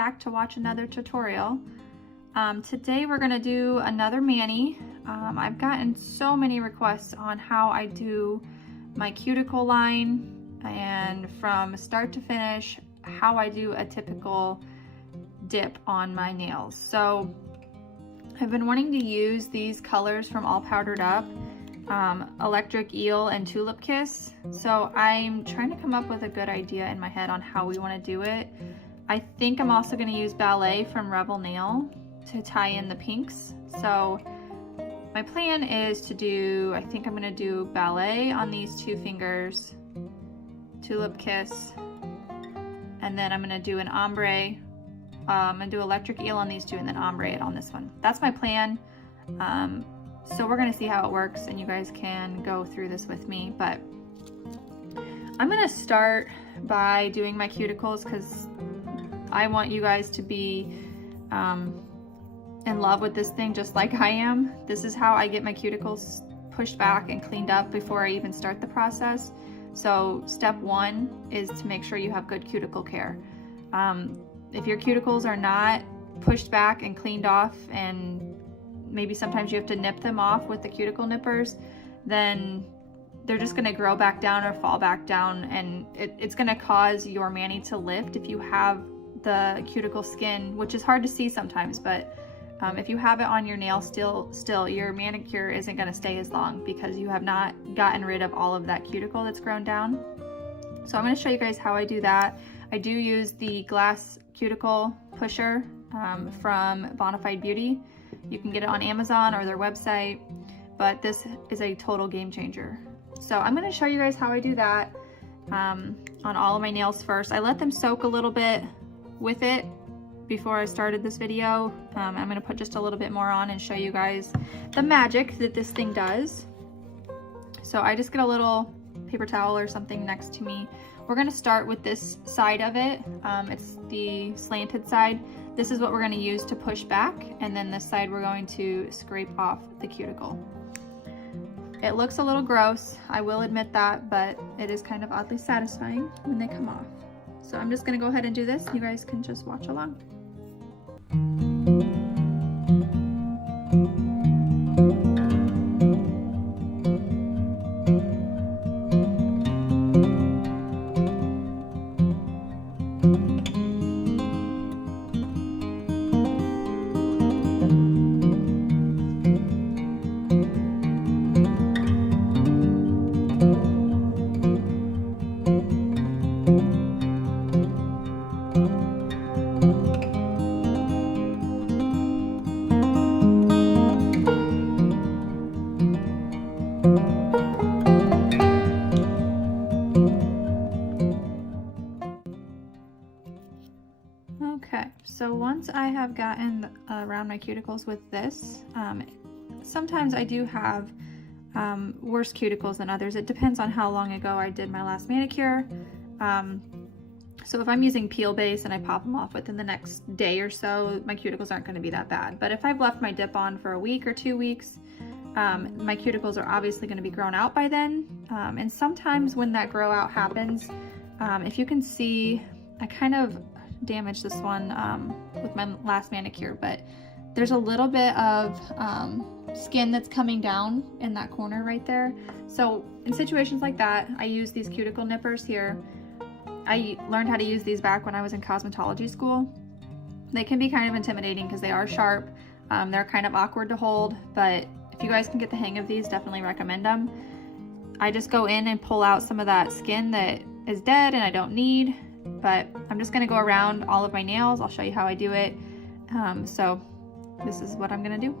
back to watch another tutorial. Today we're gonna do another mani. I've gotten so many requests on how I do my cuticle line and from start to finish, how I do a typical dip on my nails. So I've been wanting to use these colors from All Powdered Up, Electric Eel and Tulips Kiss. So I'm trying to come up with a good idea in my head on how we want to do it. I think I'm also going to use Ballet from Revel Nail to tie in the pinks. So my plan is to do, I think I'm going to do Ballet on these two fingers, Tulips Kiss, and then I'm going to do an Ombre. I'm going to do Electric Eel on these two and then Ombre it on this one. That's my plan. So we're going to see how it works and you guys can go through this with me. But I'm going to start by doing my cuticles because I want you guys to be in love with this thing just like I am. This is how I get my cuticles pushed back and cleaned up before I even start the process. So step one is to make sure you have good cuticle care. If your cuticles are not pushed back and cleaned off, and maybe sometimes you have to nip them off with the Cuticle Nippers, then they're just going to grow back down or fall back down, and it's going to cause your mani to lift if you have the cuticle skin, which is hard to see sometimes, but if you have it on your nail still your manicure isn't going to stay as long because you have not gotten rid of all of that cuticle that's grown down. So I'm going to show you guys how I do that. I do use the glass cuticle pusher from Bonafide Beauty. You can get it on Amazon or their website, but this is a total game changer. So I'm going to show you guys how I do that on all of my nails first. I let them soak a little bit with it before I started this video. I'm going to put just a little bit more on and show you guys the magic that this thing does. So I just get a little paper towel or something next to me. We're going to start with this side of it. It's the slanted side. This is what we're going to use to push back, and then this side we're going to scrape off the cuticle. It looks a little gross, I will admit that, but it is kind of oddly satisfying when they come off. So I'm just going to go ahead and do this. You guys can just watch along. Okay, so once I have gotten around my cuticles with this, sometimes I do have worse cuticles than others. It depends on how long ago I did my last manicure. So if I'm using peel base and I pop them off within the next day or so, my cuticles aren't going to be that bad. But if I've left my dip on for a week or 2 weeks, my cuticles are obviously going to be grown out by then. And sometimes when that grow out happens, if you can see, I kind of damaged this one with my last manicure, but there's a little bit of skin that's coming down in that corner right there. So in situations like that, I use these Cuticle Nippers here. I learned how to use these back when I was in cosmetology school. They can be kind of intimidating because they are sharp. They're kind of awkward to hold, but if you guys can get the hang of these, definitely recommend them. I just go in and pull out some of that skin that is dead and I don't need, but I'm just going to go around all of my nails. I'll show you how I do it. So this is what I'm going to do.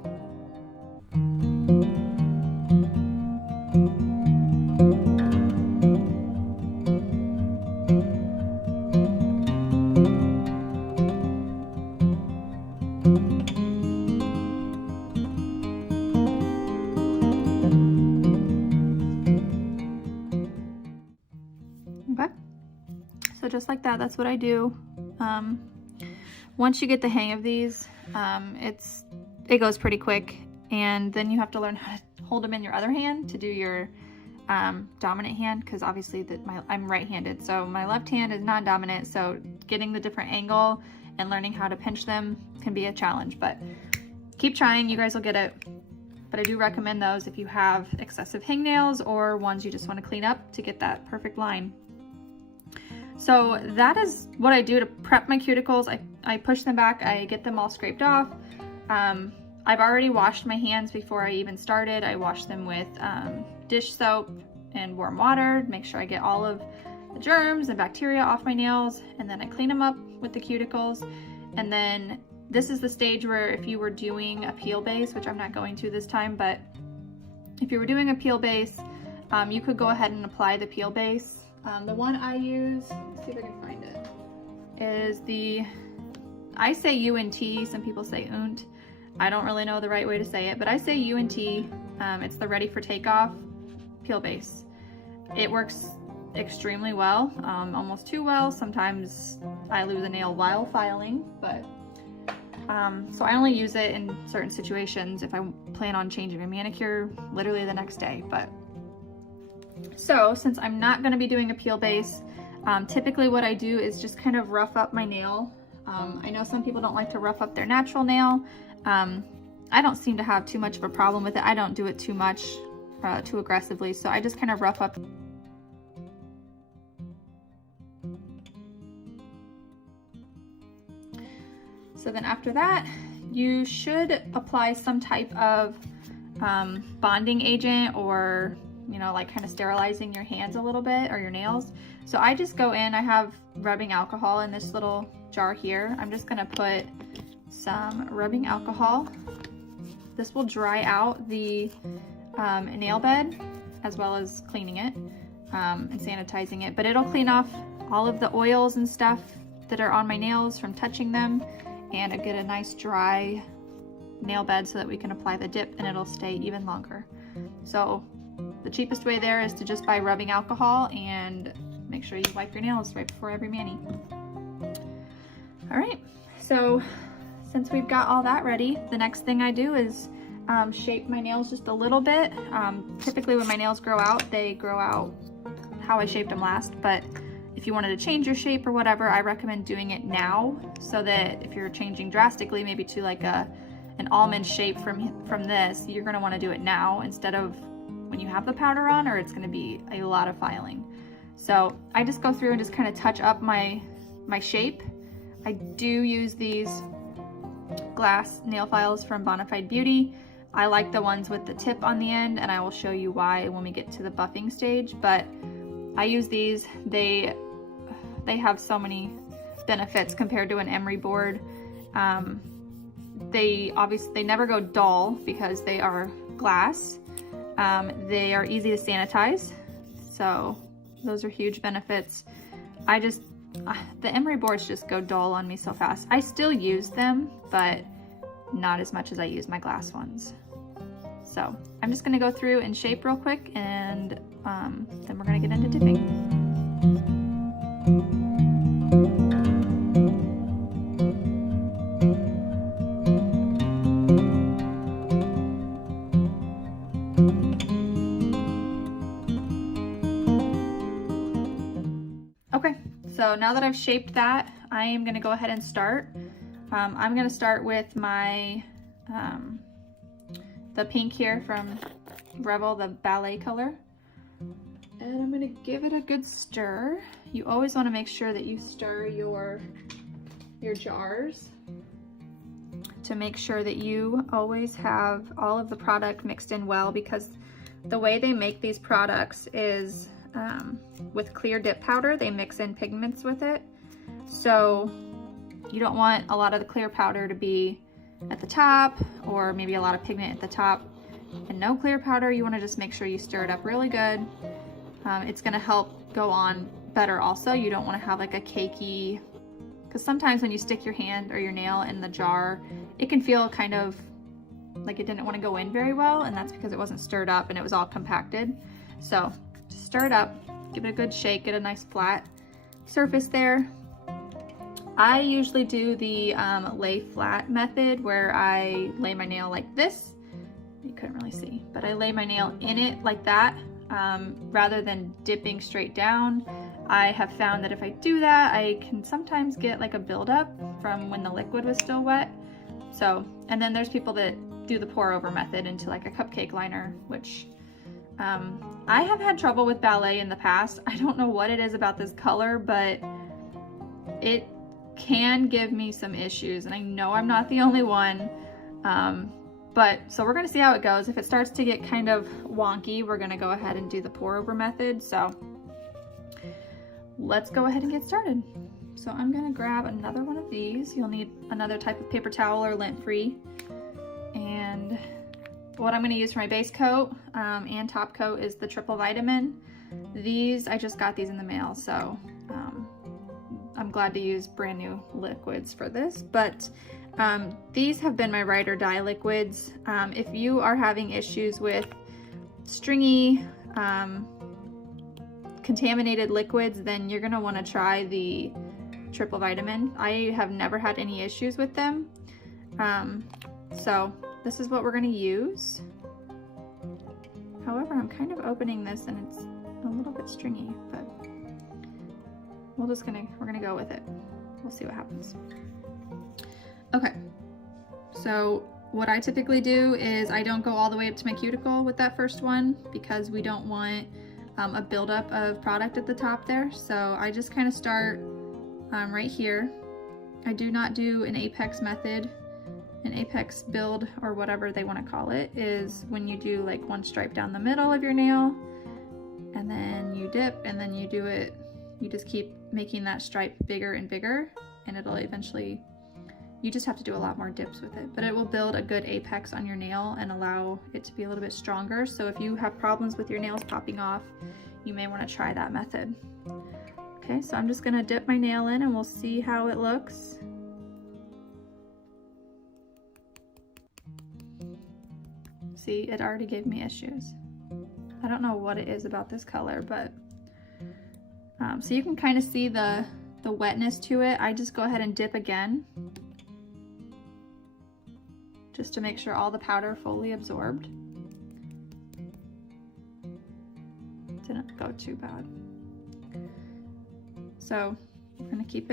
Okay, so just like that, that's what I do. Once you get the hang of these, it goes pretty quick, and then you have to learn how to hold them in your other hand to do your dominant hand, because obviously I'm right-handed, so my left hand is non-dominant, so getting the different angle and learning how to pinch them can be a challenge, but keep trying, you guys will get it. But I do recommend those if you have excessive hangnails or ones you just want to clean up to get that perfect line. So that is what I do to prep my cuticles. I push them back, I get them all scraped off. I've already washed my hands before I even started. I washed them with dish soap and warm water, make sure I get all of the germs and bacteria off my nails, and then I clean them up with the cuticles. And then this is the stage where if you were doing a peel base, which I'm not going to this time, but if you were doing a peel base, you could go ahead and apply the peel base. The one I use, let's see if I can find it, is I say UNT, some people say UNT. I don't really know the right way to say it, but I say UNT. It's the Ready for Takeoff peel base. It works extremely well, almost too well. Sometimes I lose a nail while filing, but so I only use it in certain situations if I plan on changing my manicure literally the next day. But so since I'm not going to be doing a peel base, typically what I do is just kind of rough up my nail. I know some people don't like to rough up their natural nail. I don't seem to have too much of a problem with it. I don't do it too much, too aggressively, so I just kind of rough up. So then after that, you should apply some type of bonding agent, or like kind of sterilizing your hands a little bit, or your nails. So I just go in, I have rubbing alcohol in this little jar here. I'm just gonna put some rubbing alcohol. This will dry out the nail bed as well as cleaning it and sanitizing it, but it'll clean off all of the oils and stuff that are on my nails from touching them, and get a nice dry nail bed so that we can apply the dip and it'll stay even longer. So the cheapest way there is to just buy rubbing alcohol, and make sure you wipe your nails right before every mani. All right, so since we've got all that ready, the next thing I do is shape my nails just a little bit. Typically when my nails grow out, they grow out how I shaped them last, but if you wanted to change your shape or whatever, I recommend doing it now, so that if you're changing drastically, maybe to like an almond shape from this, you're gonna wanna do it now instead of when you have the powder on, or it's gonna be a lot of filing. So I just go through and just kind of touch up my shape. I do use these glass nail files from Bonafide Beauty. I like the ones with the tip on the end, and I will show you why when we get to the buffing stage, but I use these. They have so many benefits compared to an emery board. They never go dull because they are glass. They are easy to sanitize, so those are huge benefits. The emery boards just go dull on me so fast. I still use them, but not as much as I use my glass ones. So I'm just gonna go through and shape real quick, and then we're gonna get into dipping. Okay, so now that I've shaped that, I am gonna go ahead and start. I'm gonna start with my the pink here from Revel, the Ballet color. And I'm gonna give it a good stir. You always wanna make sure that you stir your jars to make sure that you always have all of the product mixed in well, because the way they make these products is with clear dip powder, they mix in pigments with it. So you don't want a lot of the clear powder to be at the top, or maybe a lot of pigment at the top and no clear powder. You want to just make sure you stir it up really good. It's going to help go on better also. You don't want to have like a cakey, because sometimes when you stick your hand or your nail in the jar, it can feel kind of like it didn't want to go in very well, and that's because it wasn't stirred up and it was all compacted. So just stir it up, give it a good shake, get a nice flat surface there. I usually do the lay flat method, where I lay my nail like this. You couldn't really see, but I lay my nail in it like that, rather than dipping straight down. I have found that if I do that, I can sometimes get like a buildup from when the liquid was still wet. So, and then there's people that do the pour over method into like a cupcake liner, which I have had trouble with Ballet in the past. I don't know what it is about this color, but it can give me some issues, and I know I'm not the only one. But so we're gonna see how it goes. If it starts to get kind of wonky, we're gonna go ahead and do the pour over method. So let's go ahead and get started. So I'm gonna grab another one of these. You'll need another type of paper towel or lint-free. And what I'm gonna use for my base coat and top coat is the triple vitamin. These, I just got these in the mail, so I'm glad to use brand new liquids for this. But these have been my ride or die liquids. If you are having issues with stringy, contaminated liquids, then you're gonna wanna try the triple vitamin. I have never had any issues with them. So this is what we're gonna use. However, I'm kind of opening this and it's a little bit stringy, but we're gonna go with it. We'll see what happens. Okay, so what I typically do is I don't go all the way up to my cuticle with that first one because we don't want a buildup of product at the top there. So I just kind of start right here. I do not do an apex method. An apex build, or whatever they want to call it, is when you do like one stripe down the middle of your nail and then you dip and then you do it, you just keep making that stripe bigger and bigger, and it'll eventually, you just have to do a lot more dips with it, but it will build a good apex on your nail and allow it to be a little bit stronger. So if you have problems with your nails popping off, you may want to try that method. Okay, so I'm just gonna dip my nail in and we'll see how it looks. See, it already gave me issues. I don't know what it is about this color, but so you can kind of see the wetness to it. I just go ahead and dip again, just to make sure all the powder fully absorbed. Didn't go too bad. So we're gonna keep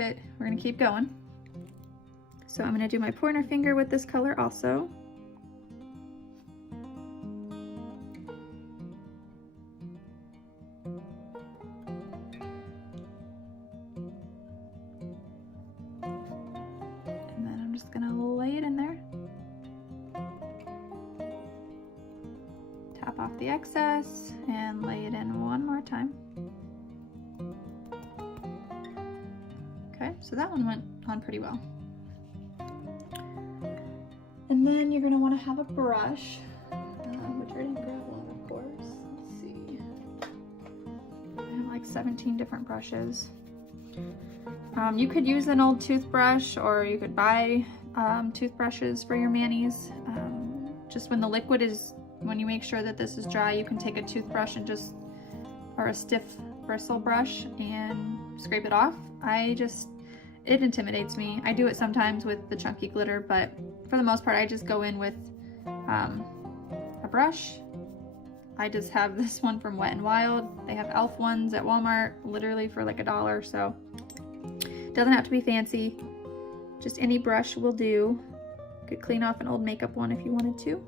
going. So I'm gonna do my pointer finger with this color also. Off the excess and lay it in one more time. Okay, so that one went on pretty well. And then you're going to want to have a brush, which I didn't grab one, of course. Let's see. I have like 17 different brushes. You could use an old toothbrush, or you could buy toothbrushes for your manis. Just when the liquid is, when you make sure that this is dry, you can take a toothbrush and or a stiff bristle brush and scrape it off. It intimidates me. I do it sometimes with the chunky glitter, but for the most part, I just go in with a brush. I just have this one from Wet n Wild. They have e.l.f. ones at Walmart, literally for like $1, so it doesn't have to be fancy. Just any brush will do. You could clean off an old makeup one if you wanted to.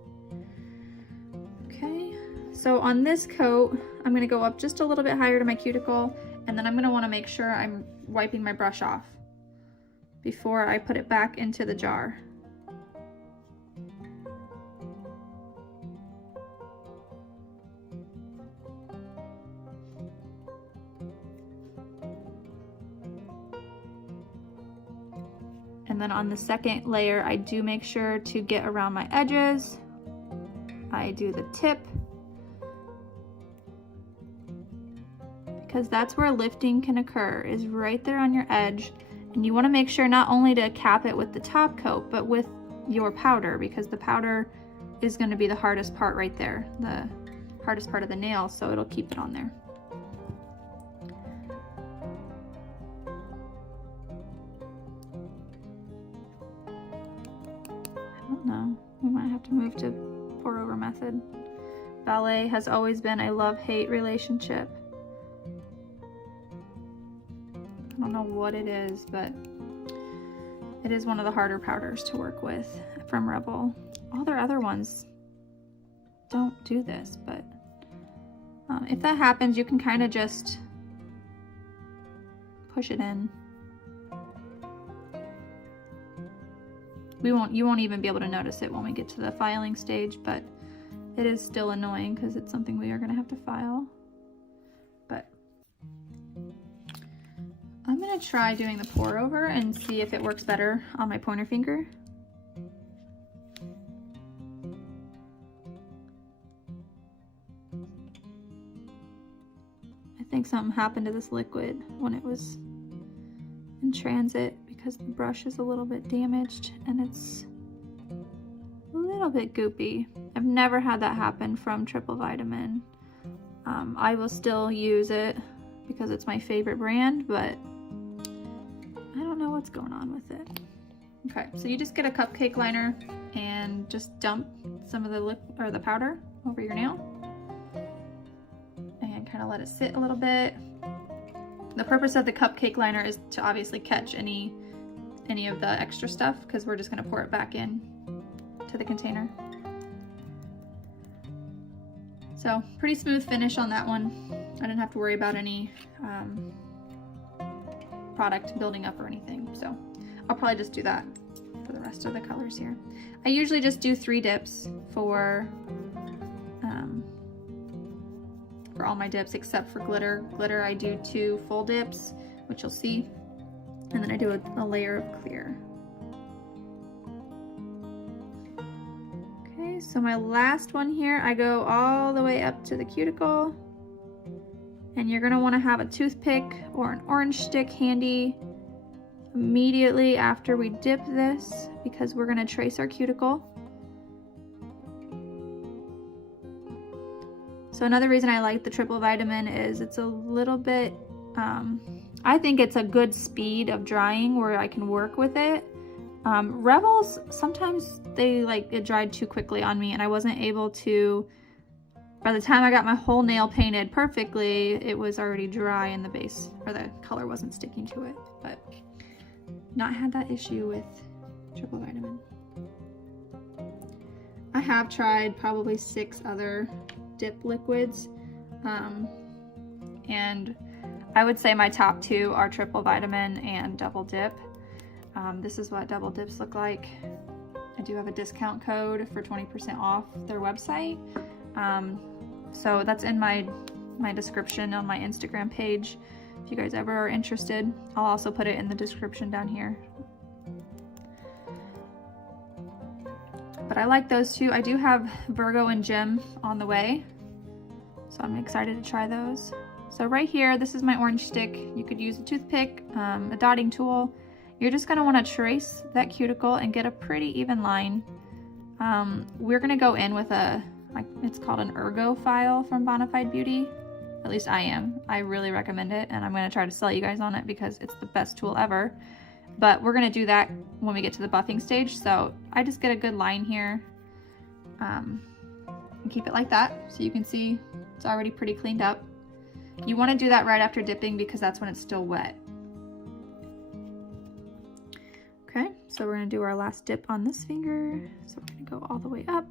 So on this coat, I'm gonna go up just a little bit higher to my cuticle, and then I'm gonna wanna make sure I'm wiping my brush off before I put it back into the jar. And then on the second layer, I do make sure to get around my edges. I do the tip, because that's where lifting can occur, is right there on your edge. And you want to make sure not only to cap it with the top coat, but with your powder, because the powder is going to be the hardest part right there, the hardest part of the nail, so it'll keep it on there. I don't know, we might have to move to pour over method. Ballet has always been a love-hate relationship. don't know what it is, but it is one of the harder powders to work with from Revel. All their other ones don't do this, but if that happens, you can kind of just push it in. You won't even be able to notice it when we get to the filing stage, but it is still annoying because it's something we are going to have to file. But I'm going to try doing the pour over and see if it works better on my pointer finger. I think something happened to this liquid when it was in transit, because the brush is a little bit damaged and it's a little bit goopy. I've never had that happen from Triple Vitamin. I will still use it because it's my favorite brand, but I don't know what's going on with it. Okay, so you just get a cupcake liner and just dump some of the powder over your nail and kind of let it sit a little bit. The purpose of the cupcake liner is to obviously catch any of the extra stuff, because we're just going to pour it back in to the container. So pretty smooth finish on that one. I didn't have to worry about any product building up or anything. So I'll probably just do that for the rest of the colors here. I usually just do 3 dips for all my dips, except for glitter. Glitter I do 2 full dips, which you'll see, and then I do a layer of clear. Okay, so my last one here, I go all the way up to the cuticle, and you're gonna wanna have a toothpick or an orange stick handy immediately after we dip this, because we're gonna trace our cuticle. So another reason I like the Triple Vitamin is it's a little bit, I think it's a good speed of drying where I can work with it. Revels, sometimes it dried too quickly on me and I wasn't able to, by the time I got my whole nail painted perfectly, it was already dry in the base, or the color wasn't sticking to it. But not had that issue with Triple Vitamin. I have tried probably 6 other dip liquids, and I would say my top 2 are Triple Vitamin and Double Dip. This is what Double Dips look like. I do have a discount code for 20% off their website, so that's in my description on my Instagram page if you guys ever are interested. I'll also put it in the description down here. But I like those 2. I do have Virgo and Gem on the way, so I'm excited to try those. So right here, this is my orange stick. You could use a toothpick, a dotting tool. You're just gonna wanna trace that cuticle and get a pretty even line. We're gonna go in with it's called an Ergo file from Bonafide Beauty. At least I am. I really recommend it, and I'm gonna try to sell you guys on it because it's the best tool ever. But we're gonna do that when we get to the buffing stage. So I just get a good line here, and keep it like that so you can see it's already pretty cleaned up. You wanna do that right after dipping because that's when it's still wet. Okay, so we're gonna do our last dip on this finger. So we're gonna go all the way up.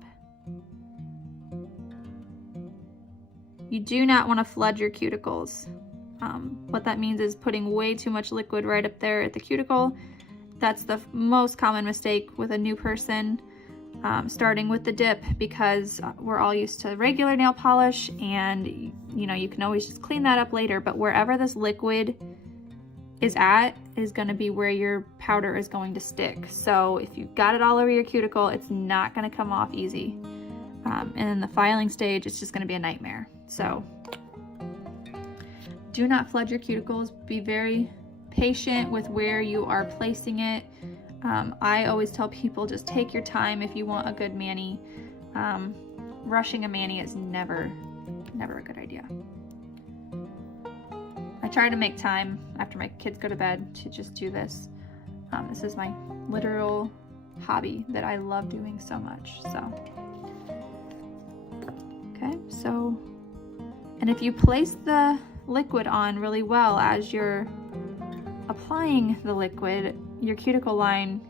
You do not wanna flood your cuticles. What that means is putting way too much liquid right up there at the cuticle. That's the most common mistake with a new person starting with the dip, because we're all used to regular nail polish, and you know, you can always just clean that up later, but wherever this liquid is at is going to be where your powder is going to stick. So if you've got it all over your cuticle, it's not going to come off easy. And in the filing stage, it's just going to be a nightmare. So do not flood your cuticles. Be very patient with where you are placing it. I always tell people, just take your time if you want a good mani. Rushing a mani is never a good idea. I try to make time after my kids go to bed to just do this. This is my literal hobby that I love doing so much. So, okay, so, and if you place the liquid on really well as you're applying the liquid, your cuticle line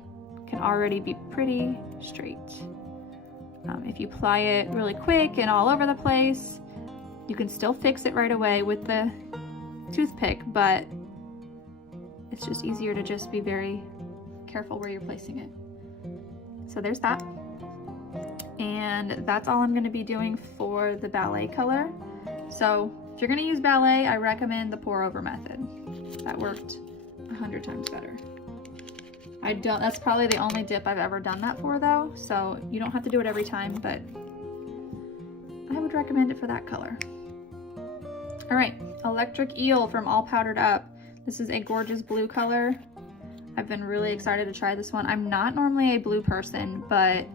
can already be pretty straight. If you apply it really quick and all over the place, you can still fix it right away with the toothpick, but it's just easier to just be very careful where you're placing it. So there's that. And that's all I'm going to be doing for the Ballet color. So if you're going to use Ballet, I recommend the pour over method. That worked 100 times better. That's probably the only dip I've ever done that for though, so you don't have to do it every time, but I would recommend it for that color. All right, Electric Eel from All Powdered Up. This is a gorgeous blue color. I've been really excited to try this one. I'm not normally a blue person, but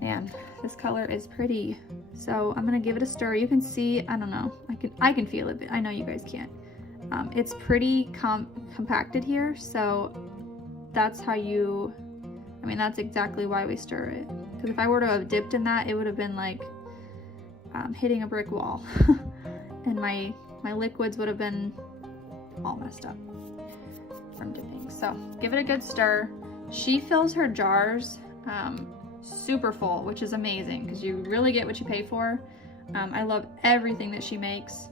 man, this color is pretty. So I'm gonna give it a stir. You can see, I don't know, I can feel it, but I know you guys can't. It's pretty compacted here, so that's how that's exactly why we stir it. Because if I were to have dipped in that, it would have been like hitting a brick wall. And my liquids would have been all messed up from dipping. So give it a good stir. She fills her jars super full, which is amazing because you really get what you pay for. I love everything that she makes.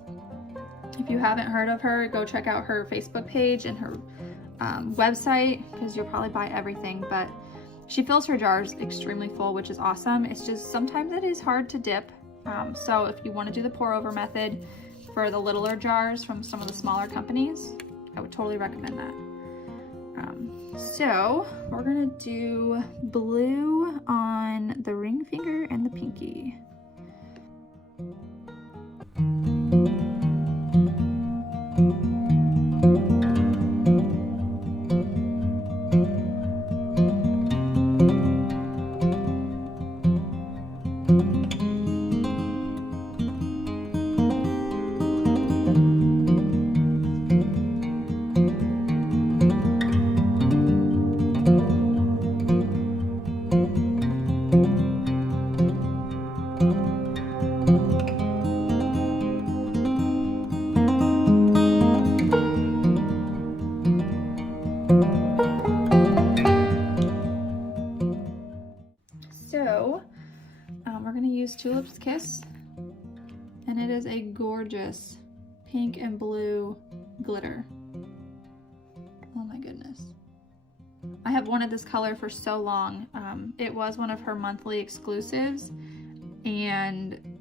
If you haven't heard of her, go check out her Facebook page and her website, because you'll probably buy everything, but she fills her jars extremely full, which is awesome. It's just sometimes it is hard to dip. So if you want to do the pour over method for the littler jars from some of the smaller companies, I would totally recommend that. So we're gonna do blue on the ring finger and the pinky. So we're going to use Tulips Kiss, and it is a gorgeous pink and blue glitter. Oh my goodness. I have wanted this color for so long. It was one of her monthly exclusives, and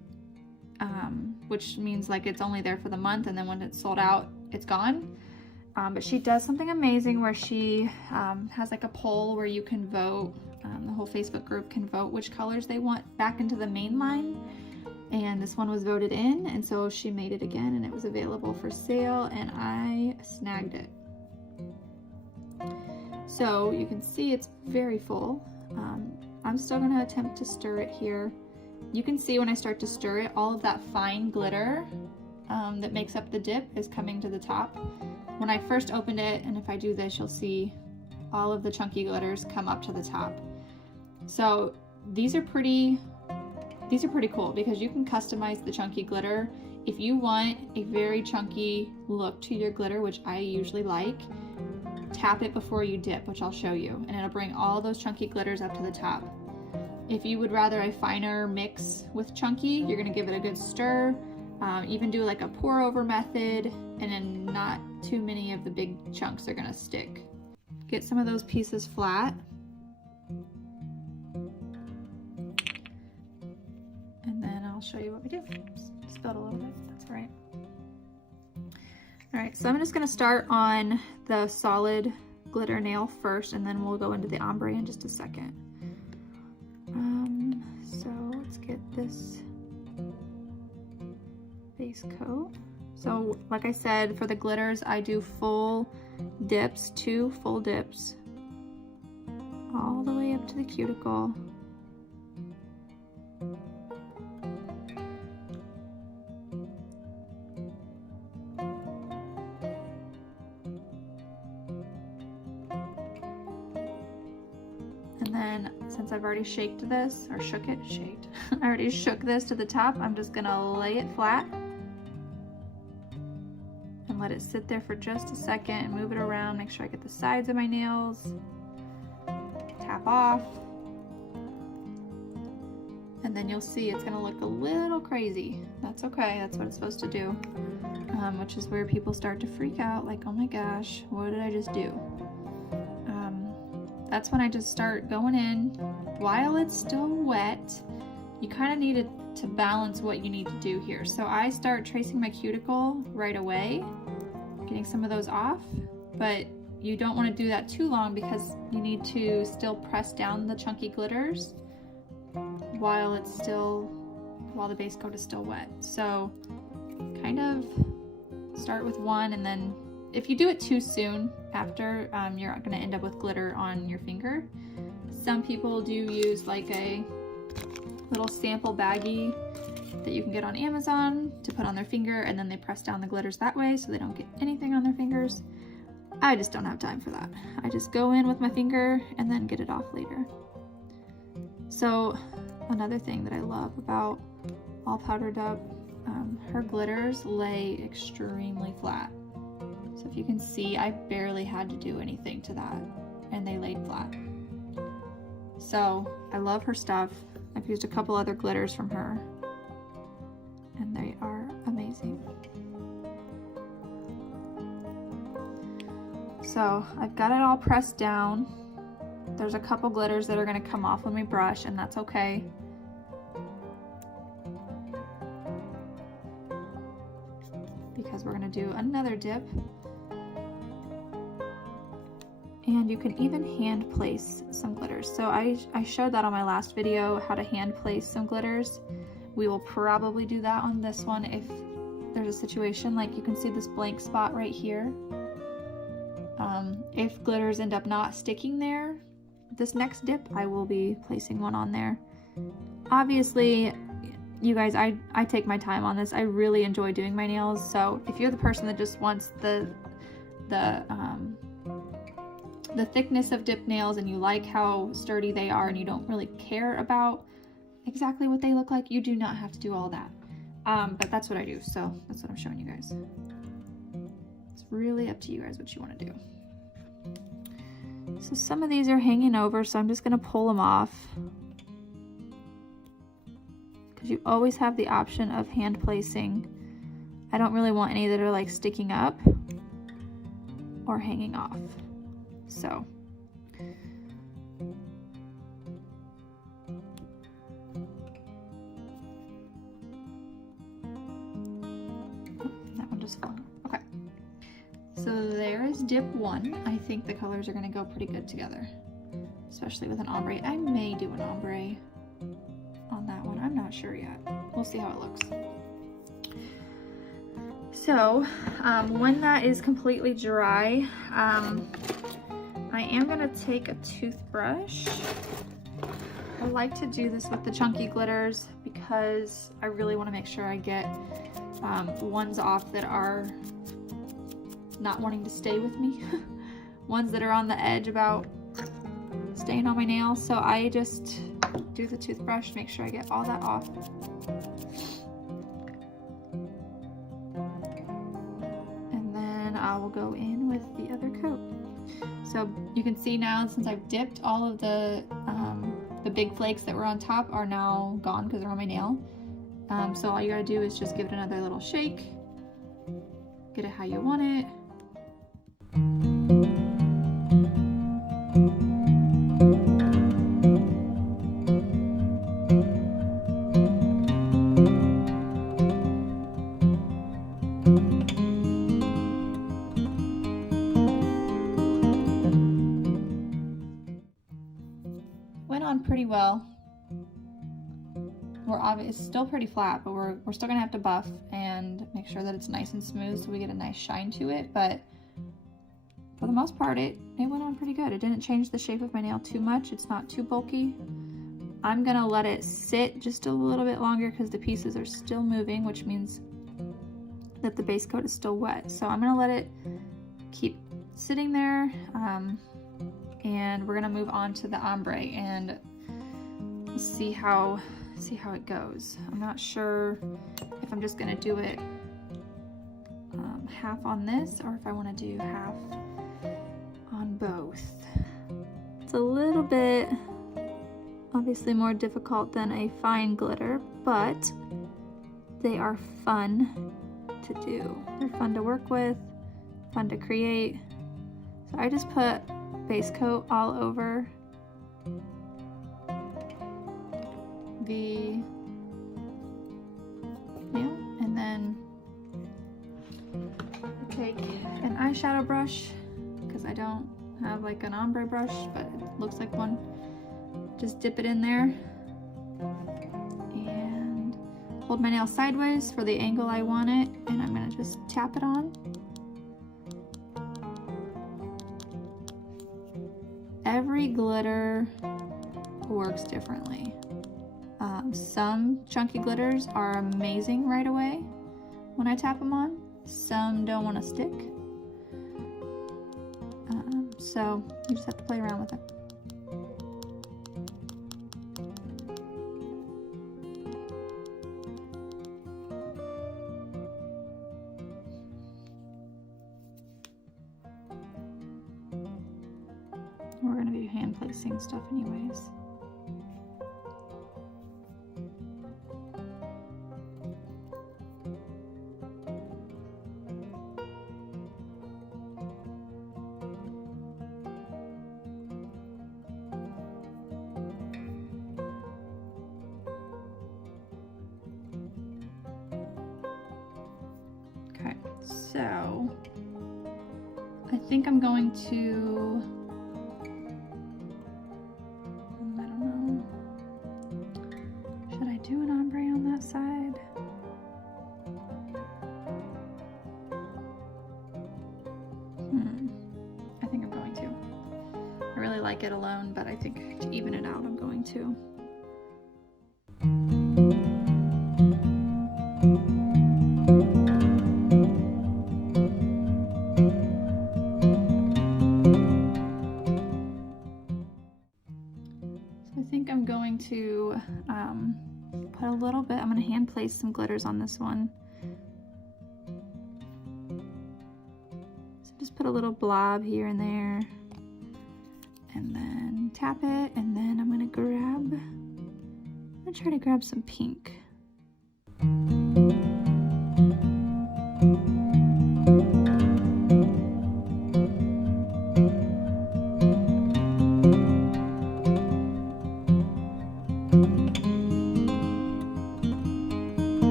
which means like it's only there for the month, and then when it's sold out, it's gone. But she does something amazing where she has like a poll where you can vote. The whole Facebook group can vote which colors they want back into the main line. And this one was voted in, and so she made it again, and it was available for sale, and I snagged it. So you can see it's very full. I'm still going to attempt to stir it here. You can see when I start to stir it, all of that fine glitter that makes up the dip is coming to the top. When I first opened it, and if I do this, you'll see all of the chunky glitters come up to the top. So these are pretty cool because you can customize the chunky glitter. If you want a very chunky look to your glitter, which I usually like, tap it before you dip, which I'll show you, and it'll bring all those chunky glitters up to the top. If you would rather a finer mix with chunky, you're gonna give it a good stir. Even do like a pour over method, and then not too many of the big chunks are gonna stick. Get some of those pieces flat. And then I'll show you what we do. Spilled a little bit, that's all right. All right, so I'm just gonna start on the solid glitter nail first, and then we'll go into the ombre in just a second. So let's get this base coat. So like I said, for the glitters, I do full dips, 2 full dips, all the way up to the cuticle. And then since I've already shaked this, or shook it, I already shook this to the top, I'm just gonna lay it flat and let it sit there for just a second and move it around. Make sure I get the sides of my nails. Tap off. And then you'll see it's gonna look a little crazy. That's okay, that's what it's supposed to do. Which is where people start to freak out, like, oh my gosh, what did I just do? That's when I just start going in. While it's still wet, you kind of need to balance what you need to do here. So I start tracing my cuticle right away, getting some of those off, but you don't want to do that too long because you need to still press down the chunky glitters while the base coat is still wet. So kind of start with one, and then if you do it too soon after, you're going to end up with glitter on your finger. Some people do use like a little sample baggie that you can get on Amazon to put on their finger, and then they press down the glitters that way so they don't get anything on their fingers. I just don't have time for that. I just go in with my finger and then get it off later. So another thing that I love about All Powdered Up, her glitters lay extremely flat. So if you can see, I barely had to do anything to that, and they laid flat. So I love her stuff. I've used a couple other glitters from her, and they are amazing. So I've got it all pressed down. There's a couple glitters that are going to come off when we brush, and that's okay. Because we're going to do another dip. And you can even hand place some glitters. So I showed that on my last video, how to hand place some glitters. We will probably do that on this one if there's a situation, like you can see this blank spot right here. If glitters end up not sticking there, this next dip I will be placing one on there. Obviously, you guys, I take my time on this. I really enjoy doing my nails, so if you're the person that just wants the thickness of dip nails and you like how sturdy they are and you don't really care about exactly what they look like, you do not have to do all that. But that's what I do, so that's what I'm showing you guys. It's really up to you guys what you want to do. So some of these are hanging over, so I'm just going to pull them off. Because you always have the option of hand placing. I don't really want any that are like sticking up or hanging off. So that one just fell. Okay, so there is dip one. I think the colors are going to go pretty good together, especially with an ombre. I may do an ombre on that one. I'm not sure yet. We'll see how it looks. So when that is completely dry, I am going to take a toothbrush. I like to do this with the chunky glitters because I really want to make sure I get ones off that are not wanting to stay with me. Ones that are on the edge about staying on my nails. So I just do the toothbrush, make sure I get all that off. And then I will go in with the other coat. So you can see now, since I've dipped, all of the big flakes that were on top are now gone because they're on my nail. So all you gotta do is just give it another little shake, get it how you want it. Went on pretty well. It's still pretty flat, but we're still gonna have to buff and make sure that it's nice and smooth so we get a nice shine to it. But for the most part, it went on pretty good. It didn't change the shape of my nail too much. It's not too bulky. I'm gonna let it sit just a little bit longer because the pieces are still moving, which means that the base coat is still wet. So I'm gonna let it keep sitting there, and we're gonna move on to the ombre and see how it goes. I'm not sure if I'm just gonna do it half on this or if I want to do half on both. It's a little bit obviously more difficult than a fine glitter, but they are fun to do. They're fun to work with, fun to create. So I just put base coat all over the nail, and then I take an eyeshadow brush because I don't have like an ombre brush, but it looks like one. Just dip it in there and hold my nail sideways for the angle I want it, and I'm gonna just tap it on. Every glitter works differently. Some chunky glitters are amazing right away when I tap them on. Some don't want to stick. So you just have to play around with it. We're going to be hand placing stuff anyways. Okay, so I think I'm going to, I don't know, should I do an ombre on that side? I think I'm going to. I really like it alone, but I think to even it out, I'm going to. To put a little bit, I'm going to hand place some glitters on this one. So just put a little blob here and there, and then tap it, and then I'm going to try to grab some pink.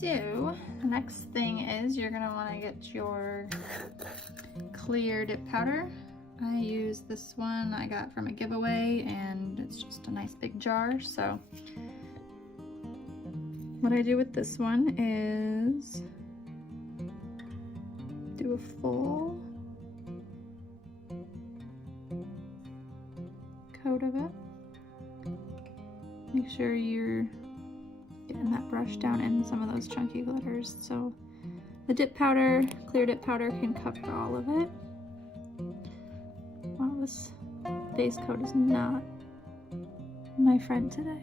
So the next thing is you're going to want to get your clear dip powder. I use this one I got from a giveaway, and it's just a nice big jar. So what I do with this one is do a full coat of it. Make sure you're getting that brush down in some of those chunky glitters. So the dip powder, clear dip powder, can cover all of it. Wow, this base coat is not my friend today.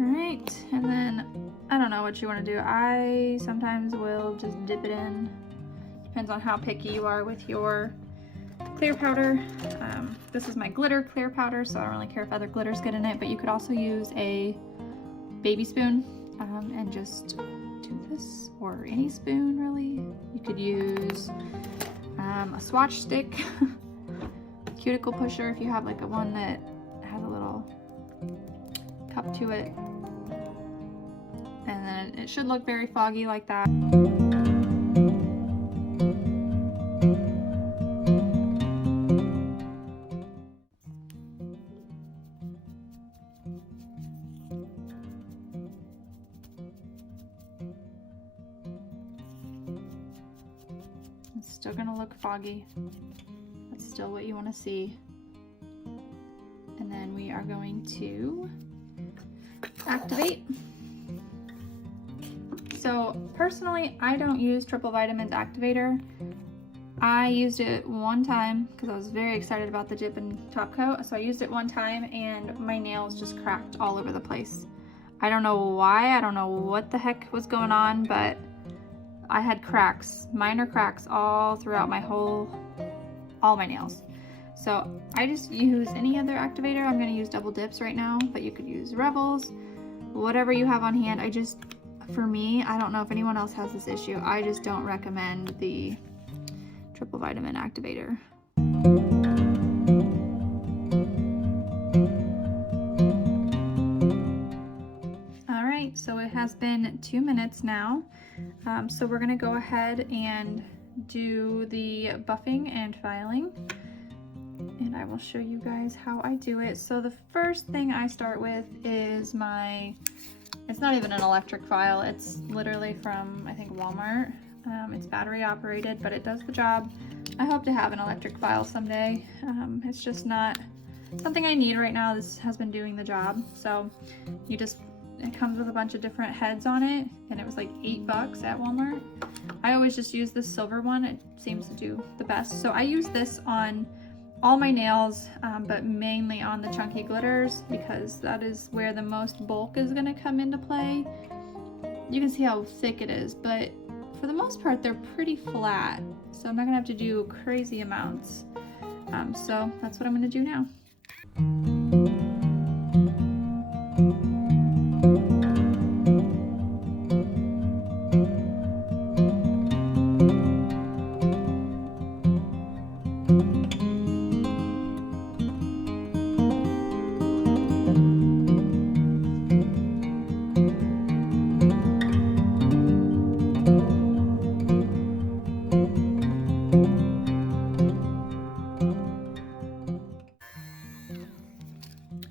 Alright, and then I don't know what you want to do. I sometimes will just dip it in. Depends on how picky you are with your clear powder. This is my glitter clear powder, so I don't really care if other glitters get in it, but you could also use a baby spoon and just do this, or any spoon really. You could use a swatch stick, cuticle pusher if you have like a one that has a little cup to it, and then it should look very foggy like that. It's still gonna look foggy. That's still what you want to see. And then we are going to activate. So personally, I don't use Triple Vitamins activator. I used it one time because I was very excited about the dip and top coat. So I used it one time and my nails just cracked all over the place. I don't know why, I don't know what the heck was going on, but I had cracks, minor cracks all throughout all my nails. So I just use any other activator. I'm gonna use double dips right now, but you could use Revels, whatever you have on hand. For me, I don't know if anyone else has this issue. I just don't recommend the triple vitamin activator. All right, so it has been 2 minutes now. So we're gonna go ahead and do the buffing and filing. And I will show you guys how I do it. So the first thing I start with is it's not even an electric file. It's literally from, I think, Walmart. It's battery operated, but it does the job. I hope to have an electric file someday. It's just not something I need right now. This has been doing the job. So it comes with a bunch of different heads on it, and it was like $8 at Walmart. I always just use this silver one. It seems to do the best. So I use this on all my nails, but mainly on the chunky glitters because that is where the most bulk is gonna come into play. You can see how thick it is, but for the most part, they're pretty flat. So I'm not gonna have to do crazy amounts. So that's what I'm gonna do now.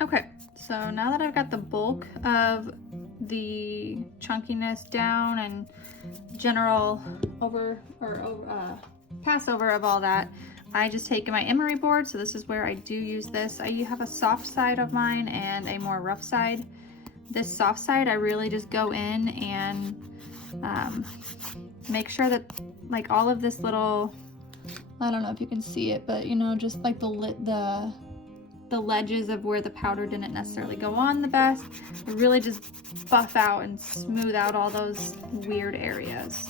Okay, so now that I've got the bulk of the chunkiness down and general pass over of all that, I just take my emery board. So this is where I do use this. I have a soft side of mine and a more rough side. This soft side, I really just go in and make sure that like all of this little, I don't know if you can see it, but you know, just like the ledges of where the powder didn't necessarily go on the best, really just buff out and smooth out all those weird areas.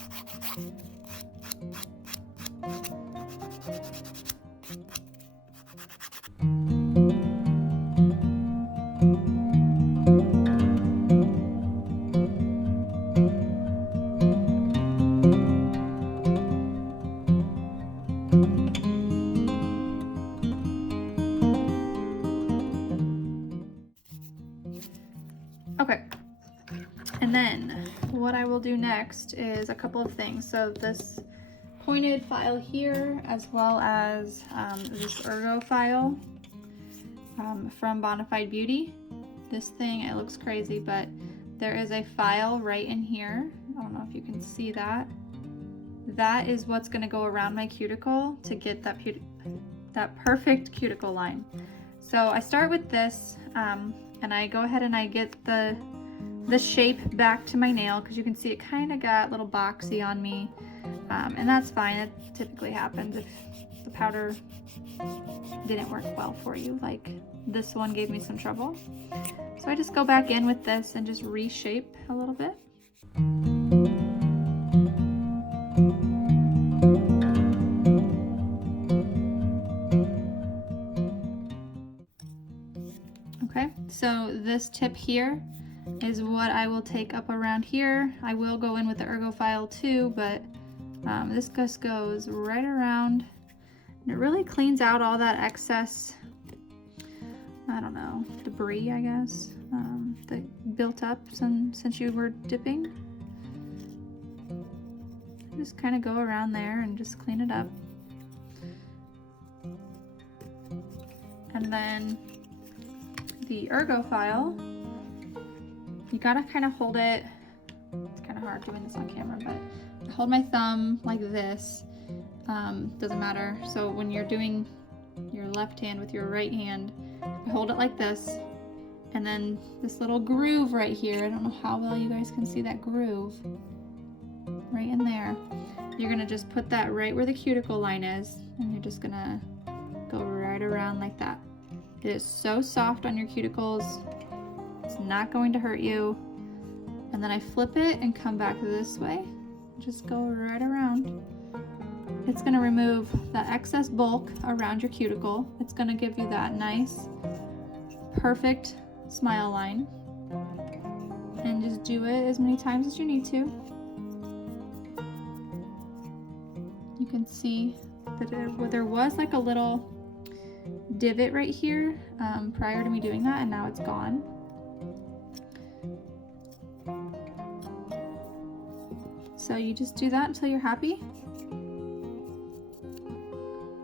Okay, and then what I will do next is a couple of things. So this pointed file here, as well as this Ergo file from Bonafide Beauty. This thing, it looks crazy, but there is a file right in here. I don't know if you can see that. That is what's going to go around my cuticle to get that perfect cuticle line. So I start with this, and I go ahead and I get the shape back to my nail, because you can see it kind of got a little boxy on me, and that's fine. It typically happens if the powder didn't work well for you, like this one gave me some trouble. So I just go back in with this and just reshape a little bit. Okay, so this tip here is what I will take up around here. I will go in with the Ergo file too, but this just goes right around, and it really cleans out all that excess, I don't know, debris, I guess, that built up since you were dipping. Just kind of go around there and just clean it up. And then the Ergo file, you gotta kind of hold it. It's kind of hard doing this on camera, but I hold my thumb like this. Doesn't matter. So when you're doing your left hand with your right hand, I hold it like this, and then this little groove right here, I don't know how well you guys can see that groove right in there. you're gonna just put that right where the cuticle line is, and you're just gonna go right around like that. It is so soft on your cuticles. It's not going to hurt you. And then I flip it and come back this way. Just go right around. It's gonna remove the excess bulk around your cuticle. It's gonna give you that nice, perfect smile line. And just do it as many times as you need to. You can see that there was like a little divot right here prior to me doing that, and now it's gone. So you just do that until you're happy.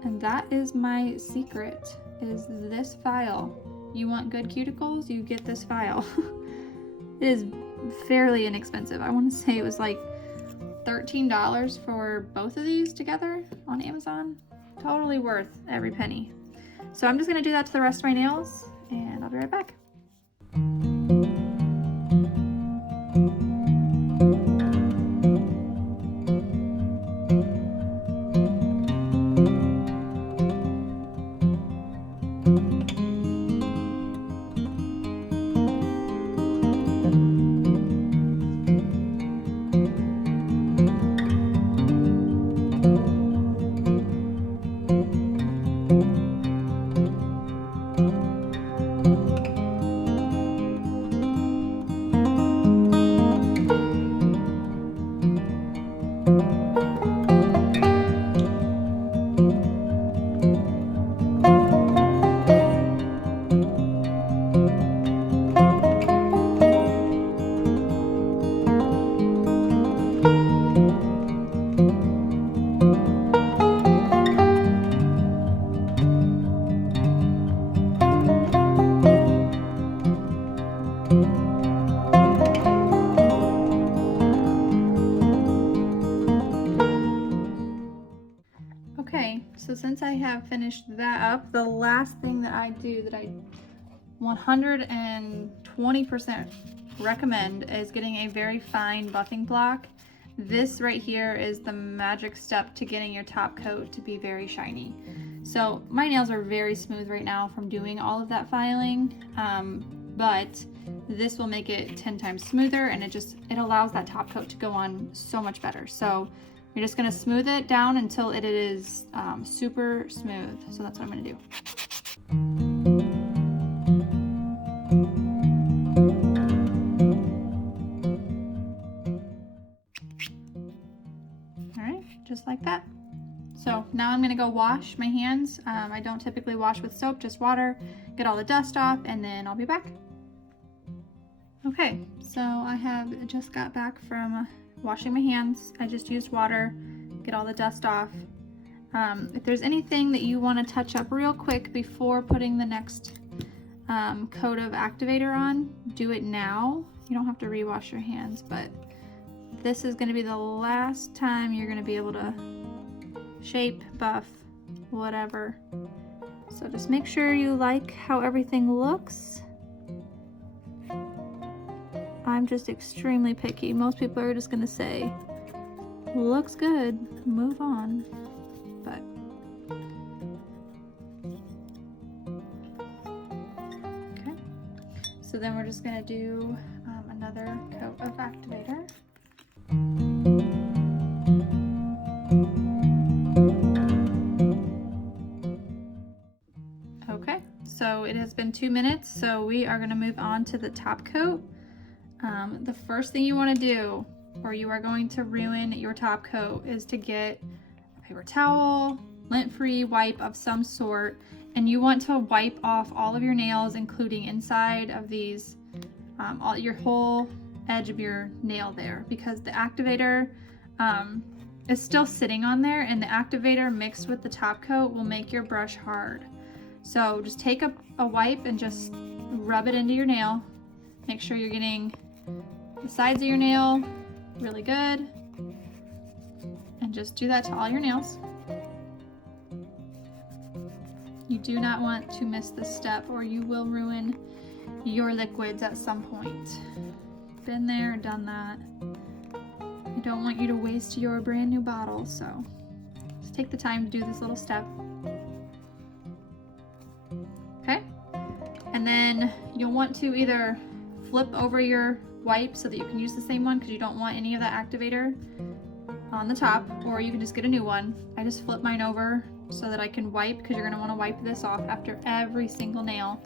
And that is my secret, is this file. You want good cuticles, you get this file. It is fairly inexpensive. I want to say it was like $13 for both of these together on Amazon. Totally worth every penny. So I'm just going to do that to the rest of my nails, and I'll be right back. Okay, so since I have finished that up, the last thing that I do that I 120% recommend is getting a very fine buffing block. This right here is the magic step to getting your top coat to be very shiny. So my nails are very smooth right now from doing all of that filing, but this will make it 10 times smoother, and it allows that top coat to go on so much better. So you're just gonna smooth it down until it is super smooth. So that's what I'm gonna do. All right, just like that. So now I'm gonna go wash my hands. I don't typically wash with soap, just water, get all the dust off, and then I'll be back. Okay, so I have just got back from washing my hands. I just used water, get all the dust off. If there's anything that you want to touch up real quick before putting the next coat of activator on, do it now. You don't have to rewash your hands, but this is going to be the last time you're going to be able to shape, buff, whatever. So just make sure you like how everything looks. I'm just extremely picky. Most people are just gonna say, looks good, move on. But okay, so then we're just gonna do another coat of activator. Okay, so it has been 2 minutes, so we are gonna move on to the top coat. The first thing you want to do, or you are going to ruin your top coat, is to get a paper towel, lint-free wipe of some sort, and you want to wipe off all of your nails, including inside of these, your whole edge of your nail there, because the activator is still sitting on there, and the activator mixed with the top coat will make your brush hard. So just take a wipe and just rub it into your nail. Make sure you're getting the sides of your nail really good, and just do that to all your nails. You do not want to miss this step, or you will ruin your liquids at some point. Been there, done that. I don't want you to waste your brand new bottle, so just take the time to do this little step. Okay, and then you'll want to either flip over your wipe so that you can use the same one because you don't want any of that activator on the top, or you can just get a new one. I just flip mine over so that I can wipe, because you're going to want to wipe this off after every single nail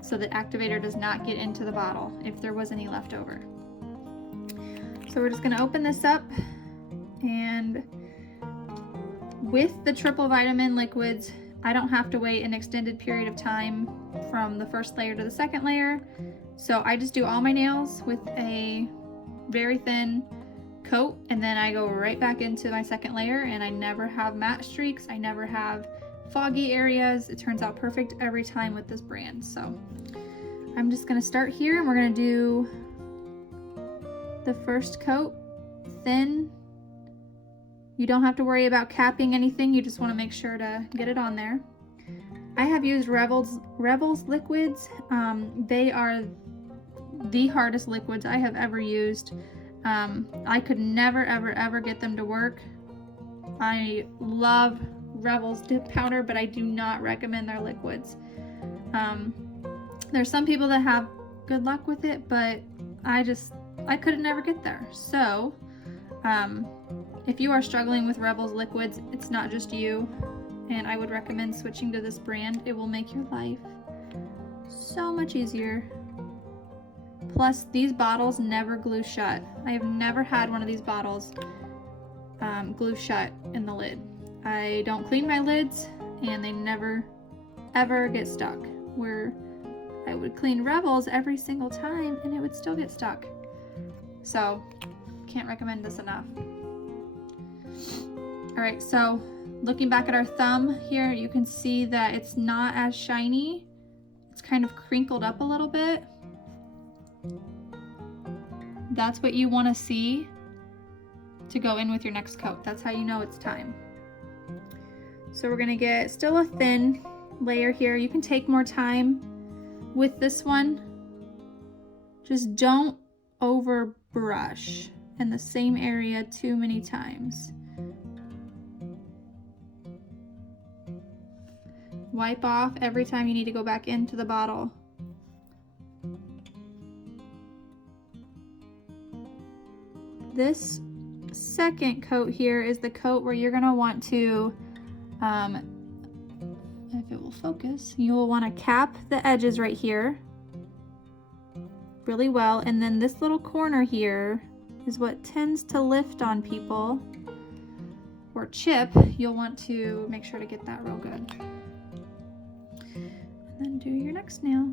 so that activator does not get into the bottle if there was any left over. So we're just going to open this up, and with the triple vitamin liquids, I don't have to wait an extended period of time from the first layer to the second layer. So I just do all my nails with a very thin coat, and then I go right back into my second layer, and I never have matte streaks. I never have foggy areas. It turns out perfect every time with this brand. So I'm just going to start here, and we're going to do the first coat thin. You don't have to worry about capping anything. You just want to make sure to get it on there. I have used Revel's liquids. They are the hardest liquids I have ever used. I could never ever get them to work. I love Revel's dip powder, but I do not recommend their liquids. There's some people that have good luck with it, but I could never get there. So if you are struggling with Revel's liquids, it's not just you, and I would recommend switching to this brand. It will make your life so much easier. Plus, these bottles never glue shut. I have never had one of these bottles glue shut in the lid. I don't clean my lids, and they never ever get stuck. Where I would clean Revels every single time, and it would still get stuck. So, can't recommend this enough. All right, so looking back at our thumb here, you can see that it's not as shiny. It's kind of crinkled up a little bit. That's what you want to see to go in with your next coat. That's how you know it's time. So we're going to get still a thin layer here. You can take more time with this one. Just don't over brush in the same area too many times. Wipe off every time you need to go back into the bottle. This second coat here is the coat where you're going to want to, if it will focus, you will want to cap the edges right here really well, and then this little corner here is what tends to lift on people or chip. You'll want to make sure to get that real good. And then do your next nail.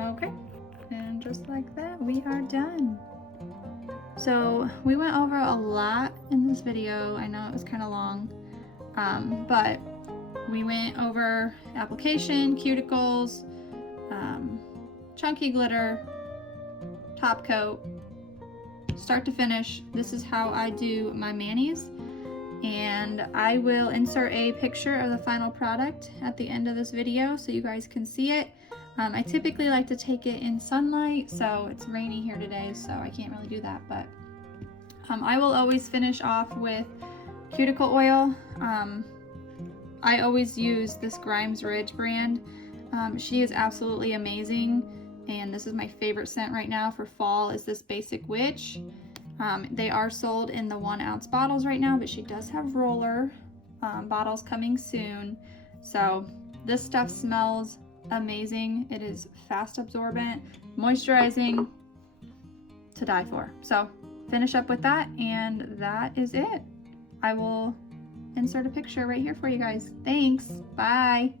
Okay, and just like that, we are done. So we went over a lot in this video. I know it was kind of long, but we went over application, cuticles, chunky glitter, top coat, start to finish. This is how I do my manis, and I will insert a picture of the final product at the end of this video so you guys can see it. I typically like to take it in sunlight, so it's rainy here today, so I can't really do that, but I will always finish off with cuticle oil. I always use this Grimes Ridge brand. She is absolutely amazing, and this is my favorite scent right now for fall is this Basic Witch. They are sold in the 1 ounce bottles right now, but she does have roller bottles coming soon. So this stuff smells amazing. It is fast absorbent, moisturizing, to die for. So finish up with that, and that is it. I will insert a picture right here for you guys. Thanks. Bye.